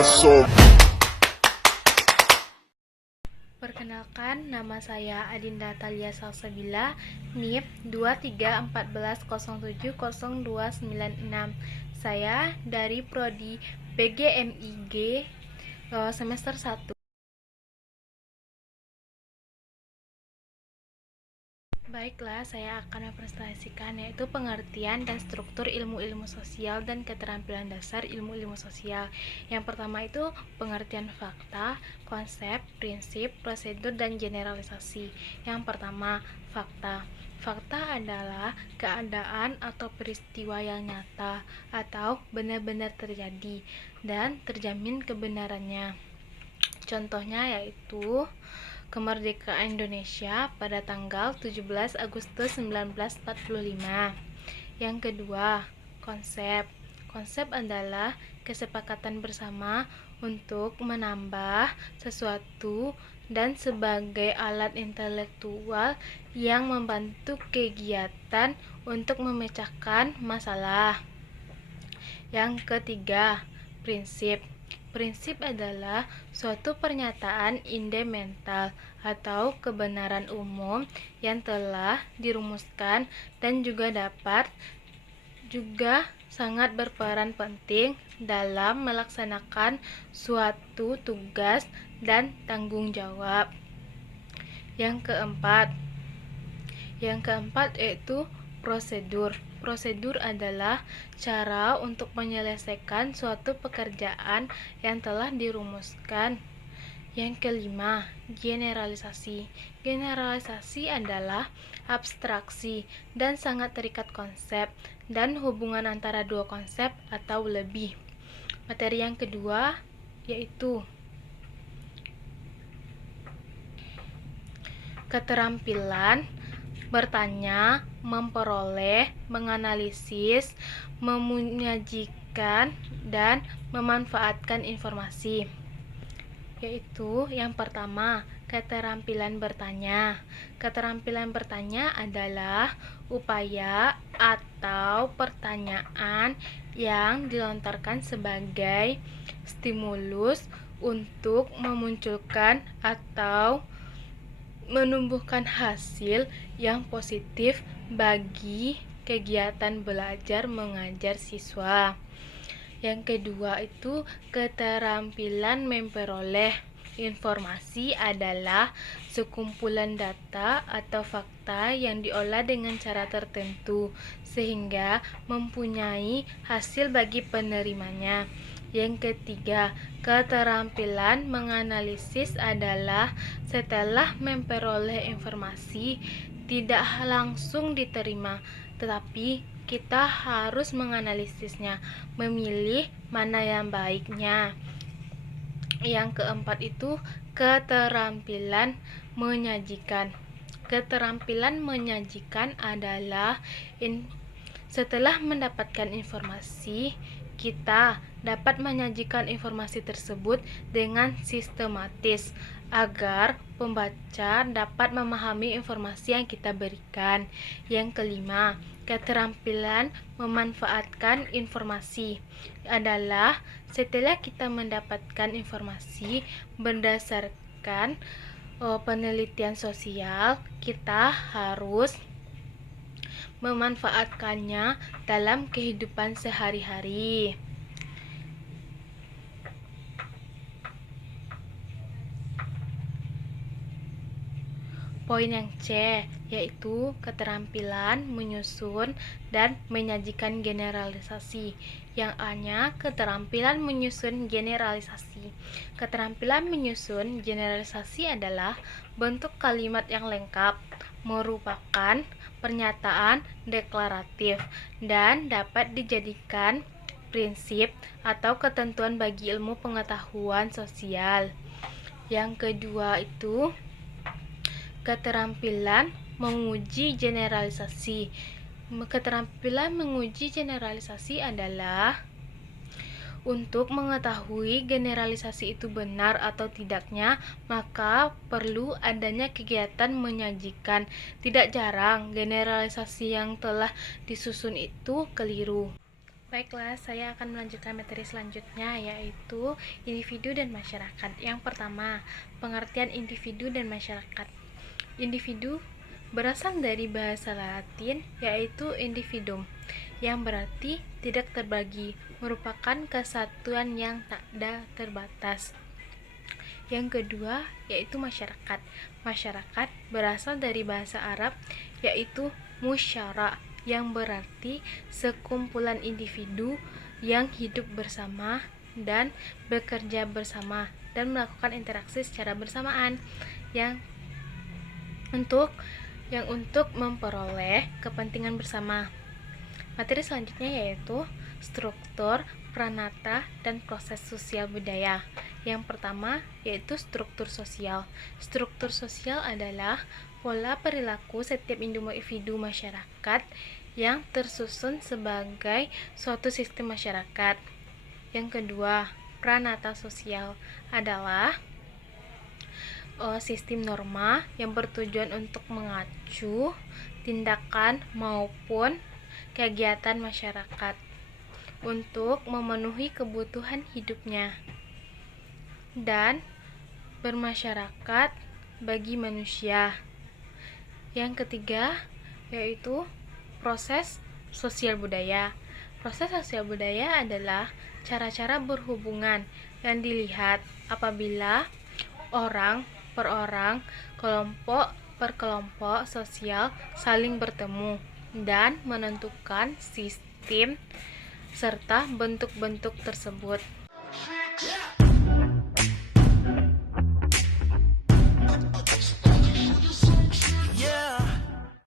paso. Perkenalkan, nama saya Adinda Thalia Salsabila, NIP 2314070296. Saya dari Prodi PGMIG semester 1. Baiklah, saya akan mempresentasikan yaitu pengertian dan struktur ilmu-ilmu sosial dan keterampilan dasar ilmu-ilmu sosial. Yang pertama itu pengertian fakta, konsep, prinsip, prosedur, dan generalisasi. Yang pertama, fakta. Fakta adalah keadaan atau peristiwa yang nyata atau benar-benar terjadi dan terjamin kebenarannya. Contohnya yaitu kemerdekaan Indonesia pada tanggal 17 Agustus 1945. Yang kedua, konsep. Konsep adalah kesepakatan bersama untuk menambah sesuatu dan sebagai alat intelektual yang membantu kegiatan untuk memecahkan masalah. Yang ketiga, prinsip. Prinsip adalah suatu pernyataan ide mental atau kebenaran umum yang telah dirumuskan dan juga sangat berperan penting dalam melaksanakan suatu tugas dan tanggung jawab. Yang keempat yaitu prosedur. Prosedur adalah cara untuk menyelesaikan suatu pekerjaan yang telah dirumuskan. Yang kelima, generalisasi. Generalisasi adalah abstraksi dan sangat terikat konsep dan hubungan antara dua konsep atau lebih. Materi yang kedua yaitu keterampilan bertanya, memperoleh, menganalisis, menyajikan, dan memanfaatkan informasi. Yaitu yang pertama, keterampilan bertanya. Keterampilan bertanya adalah upaya atau pertanyaan yang dilontarkan sebagai stimulus untuk memunculkan atau menumbuhkan hasil yang positif bagi kegiatan belajar mengajar siswa. Yang kedua itu keterampilan memperoleh. Informasi adalah sekumpulan data atau fakta yang diolah dengan cara tertentu sehingga mempunyai hasil bagi penerimanya. Yang ketiga, keterampilan menganalisis adalah setelah memperoleh informasi tidak langsung diterima, tetapi kita harus menganalisisnya, memilih mana yang baiknya. Yang keempat itu keterampilan menyajikan. Keterampilan menyajikan adalah setelah mendapatkan informasi, kita dapat menyajikan informasi tersebut dengan sistematis agar pembaca dapat memahami informasi yang kita berikan. Yang kelima, keterampilan memanfaatkan informasi adalah setelah kita mendapatkan informasi berdasarkan penelitian sosial, kita harus memanfaatkannya dalam kehidupan sehari-hari. Poin yang C yaitu keterampilan menyusun dan menyajikan generalisasi. Yang A-nya keterampilan menyusun generalisasi. Keterampilan menyusun generalisasi adalah bentuk kalimat yang lengkap, merupakan pernyataan deklaratif dan dapat dijadikan prinsip atau ketentuan bagi ilmu pengetahuan sosial. Yang kedua itu keterampilan menguji generalisasi. Keterampilan menguji generalisasi adalah untuk mengetahui generalisasi itu benar atau tidaknya, maka perlu adanya kegiatan menyajikan. Tidak jarang generalisasi yang telah disusun itu keliru. Baiklah, saya akan melanjutkan materi selanjutnya, yaitu individu dan masyarakat. Yang pertama, pengertian individu dan masyarakat. Individu berasal dari bahasa Latin, yaitu individuum, yang berarti tidak terbagi, merupakan kesatuan yang tak ada terbatas. Yang kedua, yaitu masyarakat. Masyarakat berasal dari bahasa Arab, yaitu musyara, yang berarti sekumpulan individu yang hidup bersama dan bekerja bersama dan melakukan interaksi secara bersamaan yang untuk memperoleh kepentingan bersama. Materi selanjutnya yaitu struktur, pranata, dan proses sosial budaya. Yang pertama yaitu struktur sosial. Struktur sosial adalah pola perilaku setiap individu masyarakat yang tersusun sebagai suatu sistem masyarakat. Yang kedua, pranata sosial adalah sistem norma yang bertujuan untuk mengacu tindakan maupun kegiatan masyarakat untuk memenuhi kebutuhan hidupnya dan bermasyarakat bagi manusia. Yang ketiga yaitu proses sosial budaya. Proses sosial budaya adalah cara-cara berhubungan yang dilihat apabila orang per orang, kelompok per kelompok sosial saling bertemu dan menentukan sistem serta bentuk-bentuk tersebut.